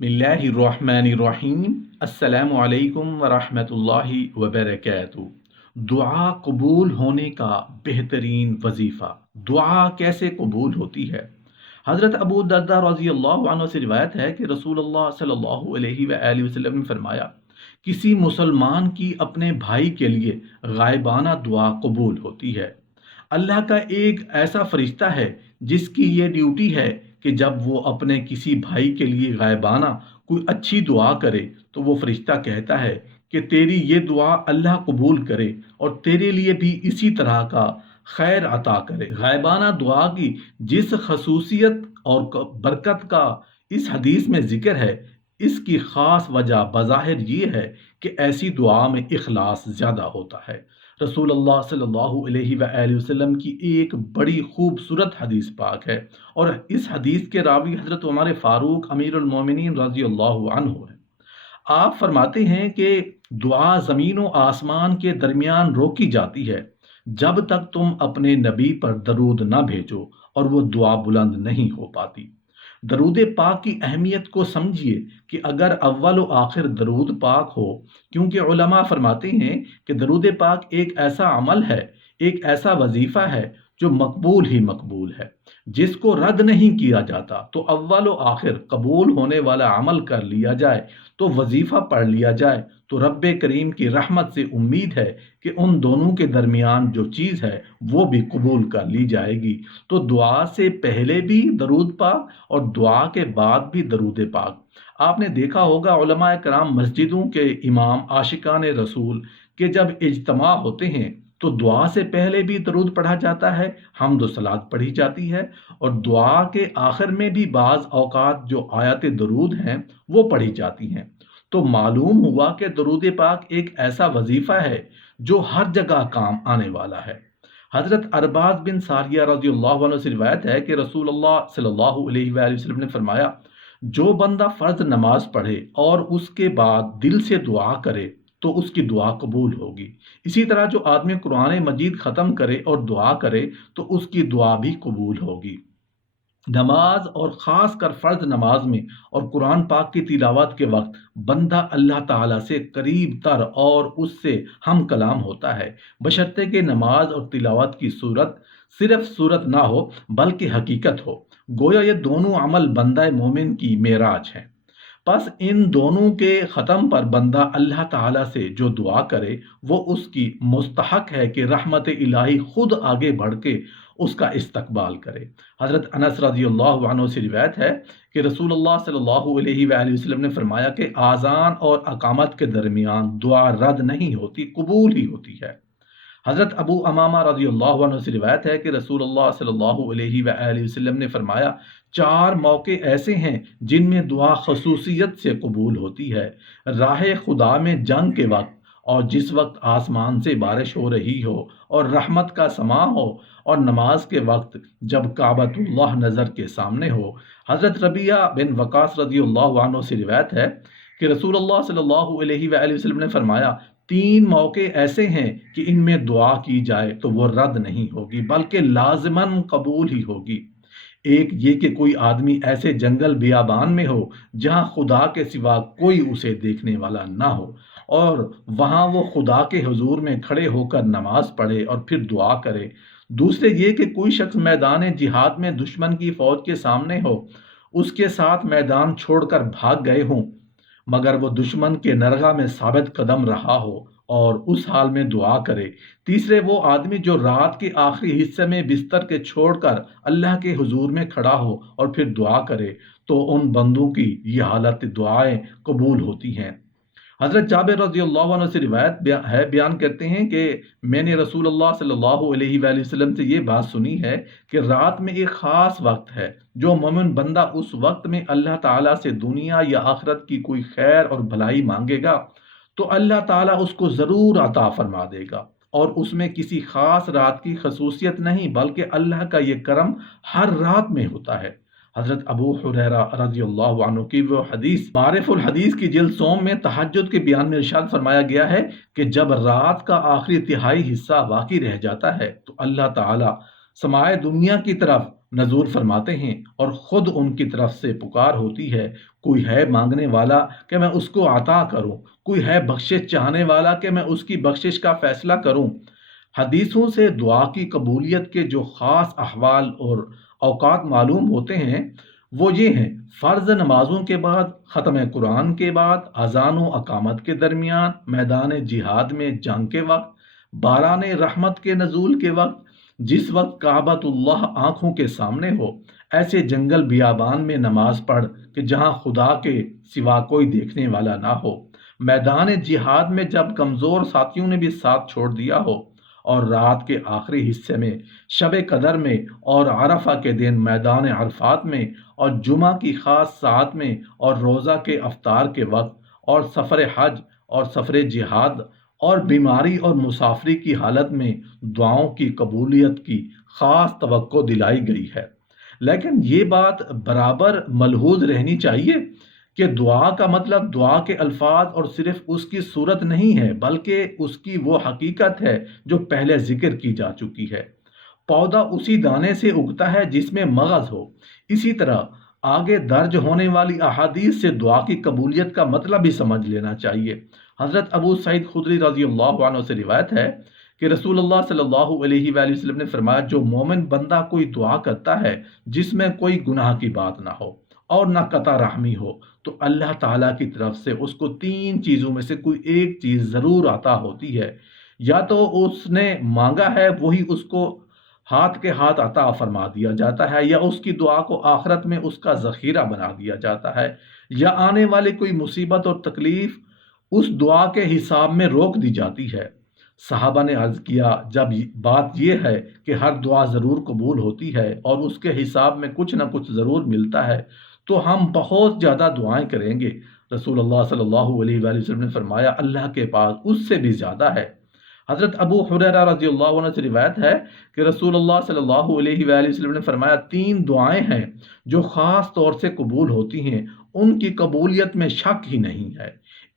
बिस्मिल्लाहिर्रहमानिर्रहीम। अस्सलामु अलैकुम वरहमतुल्लाहि वबरकातुहू। दुआ कबूल होने का बेहतरीन वजीफ़ा। दुआ कैसे कबूल होती है? हज़रत अबू दर्दा रज़ी अल्लाह अन्हु से रिवायत है कि रसूलुल्लाह सल्लल्लाहु अलैहि वसल्लम ने फरमाया, किसी मुसलमान की अपने भाई के लिए गायबाना दुआ कबूल होती है। अल्लाह का एक ऐसा फरिश्ता है जिसकी ये ड्यूटी है कि जब वो अपने किसी भाई के लिए गायबाना कोई अच्छी दुआ करे तो वो फरिश्ता कहता है कि तेरी ये दुआ अल्लाह कबूल करे और तेरे लिए भी इसी तरह का खैर अता करे। गायबाना दुआ की जिस खसूसियत और बरकत का इस हदीस में जिक्र है, इसकी ख़ास वजह बज़ाहिर ये है कि ऐसी दुआ में इखलास ज़्यादा होता है। रसूलुल्लाह सल्लल्लाहु अलैहि वसल्लम की एक बड़ी खूबसूरत हदीस पाक है और इस हदीस के रावी हज़रत उमर फ़ारूक अमीरुल मोमिनीन रज़ी अल्लाहु अन्हु है। आप फरमाते हैं कि दुआ ज़मीन व आसमान के दरमियान रोकी जाती है जब तक तुम अपने नबी पर दरूद न भेजो और वो दुआ बुलंद नहीं हो पाती। दरूद पाक की अहमियत को समझिए कि अगर अव्वल व आखिर दरूद पाक हो, क्योंकि उलमा फरमाते हैं कि दरूद पाक एक ऐसा अमल है, एक ऐसा वजीफ़ा है जो मकबूल ही मकबूल है, जिसको रद्द नहीं किया जाता। तो अव्वल व आखिर कबूल होने वाला अमल कर लिया जाए, तो वजीफ़ा पढ़ लिया जाए, तो रब्बे करीम की रहमत से उम्मीद है कि उन दोनों के दरमियान जो चीज़ है वो भी कबूल कर ली जाएगी। तो दुआ से पहले भी दरूद पाक और दुआ के बाद भी दरूद पाक। आपने देखा होगा उलमाए कराम मस्जिदों के इमाम आशिकान रसूल के जब इज्तमा होते हैं तो दुआ से पहले भी दरूद पढ़ा जाता है, हम्द व सलात पढ़ी जाती है और दुआ के आखिर में भी बाज़ औकात जो आयत दरूद हैं वो पढ़ी जाती हैं। तो मालूम हुआ कि दरूद पाक एक ऐसा वजीफ़ा है जो हर जगह काम आने वाला है। हज़रत अरबाज बिन सारिया रज़ियल्लाहु अन्हु से रिवायत है कि रसूलुल्लाह सल्लल्लाहु अलैहि वसल्लम ने फरमाया, जो बंदा फ़र्ज नमाज पढ़े और उसके बाद दिल से दुआ करे तो उसकी दुआ कबूल होगी। इसी तरह जो आदमी कुरान मजीद ख़त्म करे और दुआ करे तो उसकी दुआ भी कबूल होगी। नमाज और ख़ास कर फ़र्ज नमाज में और कुरान पाक की तिलावत के वक्त बंदा अल्लाह ताला से करीब तर और उससे हम कलाम होता है, बशर्ते कि नमाज और तिलावत की सूरत सिर्फ सूरत ना हो बल्कि हकीकत हो। गोया ये दोनों अमल बंदा मोमिन की मेराज है। बस इन दोनों के ख़त्म पर बंदा अल्लाह ताला से जो दुआ करे वो उसकी मुस्तहक है कि रहमत इलाही खुद आगे बढ़ के उसका इस्तकबाल करे। हज़रत अनस रज़ियल्लाहु अन्हु से रिवायत है कि रसूलुल्लाह सल्लल्लाहु अलैहि वसल्लम ने फरमाया कि आज़ान और अकामत के दरमियान दुआ रद्द नहीं होती, कबूल ही होती है। हज़रत अबू अमामा रज़ियल्लाहु अन्हु से रिवायत है कि रसूलुल्लाह सल्लल्लाहु अलैहि वसल्लम ने फरमाया, चार मौके ऐसे हैं जिनमें दुआ खसूसियत से कबूल होती है। राह खुदा में जंग के वक्त और जिस वक्त आसमान से बारिश हो रही हो और रहमत का समा हो और नमाज के वक्त जब काबतुल्लाह नज़र के सामने हो। हज़रत रबिया बिन वकास रज़ियल्लाहु अन्हु से रिवायत है कि रसूलुल्लाह सल्लल्लाहु अलैहि वसल्लम ने फरमाया, तीन मौके ऐसे हैं कि इनमें दुआ की जाए तो वो रद्द नहीं होगी बल्कि लाजमन कबूल ही होगी। एक ये कि कोई आदमी ऐसे जंगल बियाबान में हो जहां खुदा के सिवा कोई उसे देखने वाला ना हो और वहां वो खुदा के हुजूर में खड़े होकर नमाज पढ़े और फिर दुआ करे। दूसरे ये कि कोई शख्स मैदान जिहाद में दुश्मन की फौज के सामने हो, उसके साथ मैदान छोड़कर भाग गए हों मगर वो दुश्मन के नरगा में साबित कदम रहा हो और उस हाल में दुआ करे। तीसरे वो आदमी जो रात के आखिरी हिस्से में बिस्तर के छोड़कर अल्लाह के हुजूर में खड़ा हो और फिर दुआ करे, तो उन बंदों की ये हालत दुआएं कबूल होती हैं। हज़रत जाबिर रज़ियल्लाहु अन्हु से रिवायत बयान करते हैं कि मैंने रसूलुल्लाह सल्लल्लाहु अलैहि वसल्लम से ये बात सुनी है कि रात में एक ख़ास वक्त है जो मोमिन बंदा उस वक्त में अल्लाह ताला से दुनिया या आखिरत की कोई खैर और भलाई मांगेगा तो अल्लाह ताला उसको ज़रूर अता फरमा देगा। और उसमें किसी ख़ास रात की खसूसियत नहीं बल्कि अल्लाह का ये करम हर रात में होता है। हज़रत अबू हुरैरा रज़ियल्लाहु अन्हु की वो हदीस मारिफुल हदीस की जिल्द सोम में तहज्जुद के बयान में इरशाद फरमाया गया है कि जब रात का आखिरी तिहाई हिस्सा बाकी रह जाता है तो अल्लाह ताला समाए दुनिया की तरफ नजूर फरमाते हैं और खुद उनकी तरफ से पुकार होती है, کوئی ہے مانگنے والا کہ میں اس کو عطا کروں، کوئی ہے بخشش چاہنے والا کہ میں اس کی بخشش کا فیصلہ کروں۔ حدیثوں سے دعا کی قبولیت کے جو خاص احوال اور اوقات معلوم ہوتے ہیں وہ یہ ہیں: فرض نمازوں کے بعد، ختم قرآن کے بعد، اذان و اقامت کے درمیان، میدان جہاد میں جنگ کے وقت، باران رحمت کے نزول کے وقت، جس وقت کعبۃ اللہ آنکھوں کے سامنے ہو، ایسے جنگل بیابان میں نماز پڑھ کہ جہاں خدا کے سوا کوئی دیکھنے والا نہ ہو، میدان جہاد میں جب کمزور ساتھیوں نے بھی ساتھ چھوڑ دیا ہو، اور رات کے آخری حصے میں، شب قدر میں، اور عرفہ کے دن میدان عرفات میں، اور جمعہ کی خاص ساعت میں، اور روزہ کے افطار کے وقت، اور سفر حج اور سفر جہاد، اور بیماری اور مسافری کی حالت میں دعاؤں کی قبولیت کی خاص توقع دلائی گئی ہے۔ لیکن یہ بات برابر ملحوظ رہنی چاہیے کہ دعا کا مطلب دعا کے الفاظ اور صرف اس کی صورت نہیں ہے، بلکہ اس کی وہ حقیقت ہے جو پہلے ذکر کی جا چکی ہے۔ پودا اسی دانے سے اگتا ہے جس میں مغز ہو۔ اسی طرح آگے درج ہونے والی احادیث سے دعا کی قبولیت کا مطلب بھی سمجھ لینا چاہیے۔ حضرت ابو سعید خدری رضی اللہ عنہ سے روایت ہے کہ رسول اللہ صلی اللہ علیہ وآلہ وسلم نے فرمایا: جو مومن بندہ کوئی دعا کرتا ہے جس میں کوئی گناہ کی بات نہ ہو اور نہ قطع رحمی ہو، تو اللہ تعالیٰ کی طرف سے اس کو تین چیزوں میں سے کوئی ایک چیز ضرور عطا ہوتی ہے۔ یا تو اس نے مانگا ہے وہی اس کو ہاتھ کے ہاتھ عطا فرما دیا جاتا ہے، یا اس کی دعا کو آخرت میں اس کا ذخیرہ بنا دیا جاتا ہے، یا آنے والی کوئی مصیبت اور تکلیف اس دعا کے حساب میں روک دی جاتی ہے۔ صحابہ نے عرض کیا: جب بات یہ ہے کہ ہر دعا ضرور قبول ہوتی ہے اور اس کے حساب میں کچھ نہ کچھ ضرور ملتا ہے، تو ہم بہت زیادہ دعائیں کریں گے۔ رسول اللہ صلی اللہ علیہ وآلہ وسلم نے فرمایا: اللہ کے پاس اس سے بھی زیادہ ہے۔ حضرت ابو حریرہ رضی اللہ عنہ سے روایت ہے کہ رسول اللہ صلی اللہ علیہ وآلہ وسلم نے فرمایا: تین دعائیں ہیں جو خاص طور سے قبول ہوتی ہیں، ان کی قبولیت میں شک ہی نہیں ہے۔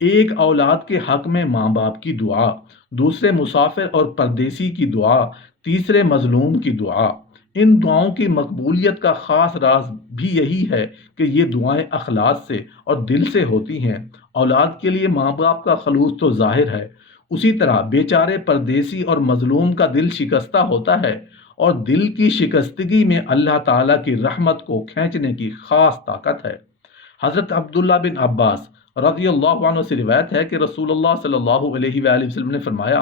ایک اولاد کے حق میں ماں باپ کی دعا، دوسرے مسافر اور پردیسی کی دعا، تیسرے مظلوم کی دعا۔ ان دعاؤں کی مقبولیت کا خاص راز بھی یہی ہے کہ یہ دعائیں اخلاص سے اور دل سے ہوتی ہیں۔ اولاد کے لیے ماں باپ کا خلوص تو ظاہر ہے، اسی طرح بیچارے پردیسی اور مظلوم کا دل شکستہ ہوتا ہے، اور دل کی شکستگی میں اللہ تعالیٰ کی رحمت کو کھینچنے کی خاص طاقت ہے۔ حضرت عبداللہ بن عباس رضی اللہ عنہ سے روایت ہے کہ رسول اللہ صلی اللہ علیہ وآلہ وسلم نے فرمایا: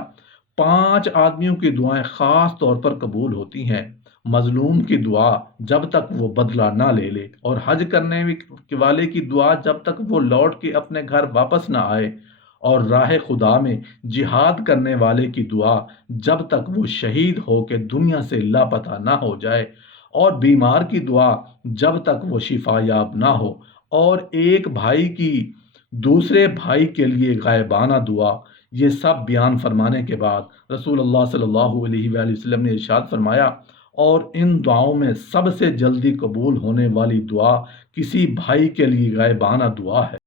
5 آدمیوں کی دعائیں خاص طور پر قبول ہوتی ہیں: مظلوم کی دعا جب تک وہ بدلہ نہ لے لے، اور حج کرنے والے کی دعا جب تک وہ لوٹ کے اپنے گھر واپس نہ آئے، اور راہ خدا میں جہاد کرنے والے کی دعا جب تک وہ شہید ہو کے دنیا سے لاپتہ نہ ہو جائے، اور بیمار کی دعا جب تک وہ شفا یاب نہ ہو، اور ایک بھائی کی دوسرے بھائی کے لیے غائبانہ دعا۔ یہ سب بیان فرمانے کے بعد رسول اللہ صلی اللہ علیہ وآلہ وسلم نے ارشاد فرمایا: اور ان دعاؤں میں سب سے جلدی قبول ہونے والی دعا کسی بھائی کے لیے غائبانہ دعا ہے۔